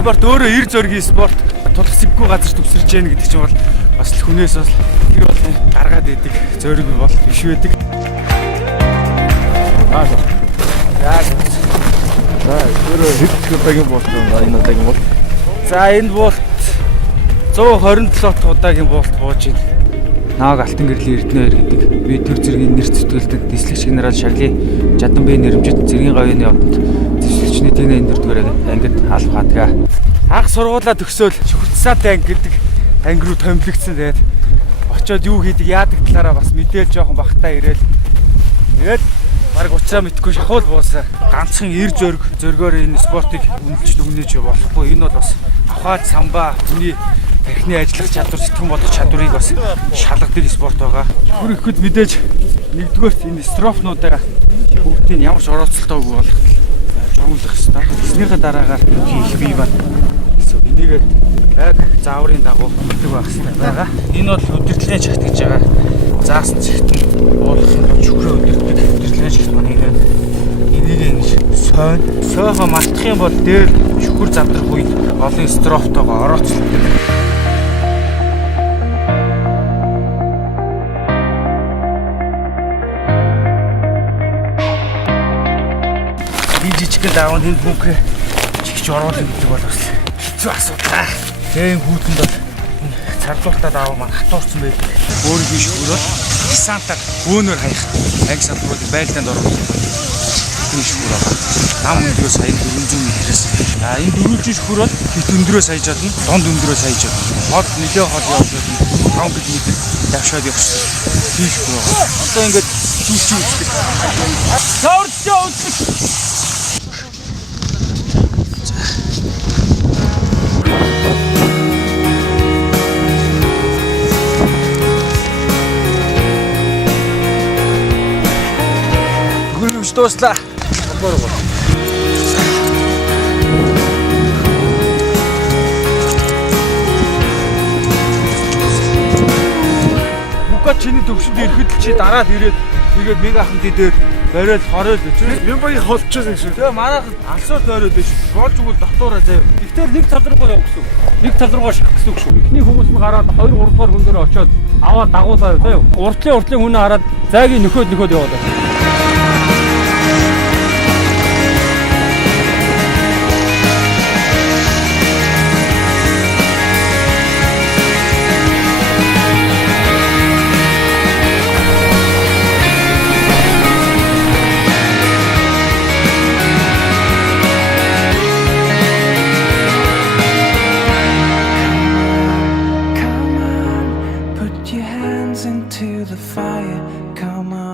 спорт өөрөө эр зөргийн спорт. Тулгсэггүй газар төвсөрж яах гэдэг чинь бол бас хүнээс бол тэр бол гаргаад идэг зөриг бол биш байдаг. Яг өөрөө хэд удаагийн болт энэ удаагийн болт. За энэ болт 127 удаагийн болт бууж байна. Нааг алтан гэрлийн Эрдэнэ 2 гэдэг би төр зэргийн нэр зүтгэлтэд дислэгч генерал Шагли Жаданбай нэрмжид зэргийн говийн одонд дислэгчний тэнэ эндэрдгээр ангид алах хадгаа. Анх сургуулаа төгсөөл Хүртсаатай анги гэдэг анги руу томилогдсон. Тэгээд очоод юу хийдэг яадаг талаараа бас мэдээл жоохон багтаа ирээл. Тэгээд бараг уцаа мэдгүй шахуул буусан. Ганцхан эр зөргөөр энэ спортыг үнэлж дүгнэж болохгүй. Энэ бол бас авхаад самбаа хүний техникний ажиллах чадвар, сэтгэн бодох чадварыг бас шалгадаг спорт байгаа. Бүр ихэд мэдээж нэгдүгээрт энэ строфнуудаа бүгдийг ямар ч оролцолтойгүй болгох жогомлох хэрэгтэй. Эснийхээ дараагаар хийх бий байна. Энийг яг зааврын дагуу хийдэг байх хэрэгтэй байгаа. Энэ бол удирдлагын чагт гэж байгаа. Заасан чагтан уулгахын тулд чөхрөө удирддаг удирдлагын чагт маань энийг ингэж сойхоо мартах юм бол дээр чөхөр задрах үед олон строфтойгоо орооцолдог. Жижигхэн даавн энэ бүхэ чигч оруулах гэдэг бол бас хэцүү асуудал. Тэгээ хүүтэнд бол цардуултаа даав маань хатуурсан байдаг. Өөр биш хөрөөл десантаар бөөнөр хаях анги салбаруудыг байлдаанд оруулах биш хөр байгаа. Нам өндрөөс хаяг 400 м-с. Энэ дөрвөлжин хөрөөл хит өндрөөс хаяж чадна, донд өндрөөс хаяж чадна. Хол нэлээ хол явж байна. 5 км давшаад явчихсан. Биш хөр байгаа. Одоо ингээд чүлчи үздэг. Цаурчаа үздэг. Дуслаа. Бука чиний төвшөнд ирэхэд чи дараад ирээд тэгээд мега хамтын дээр бариад хороод өчрөө Мямбагийн холчсон шүү. Тэгээ манайх алсууд бариад байж болж өгвөл дотоороо заяа. Гэхдээ нэг тал руугаа яв гэсэн. Нэг тал руугаа ших гэсэн шүү. Эхний хүмүүс нь гараад 2 3 дугаар хүн дээр очиод аваад дагуулаа заяа. Уртлын хүн хараад зайгийн нөхөд яваад. Into the fire, come on.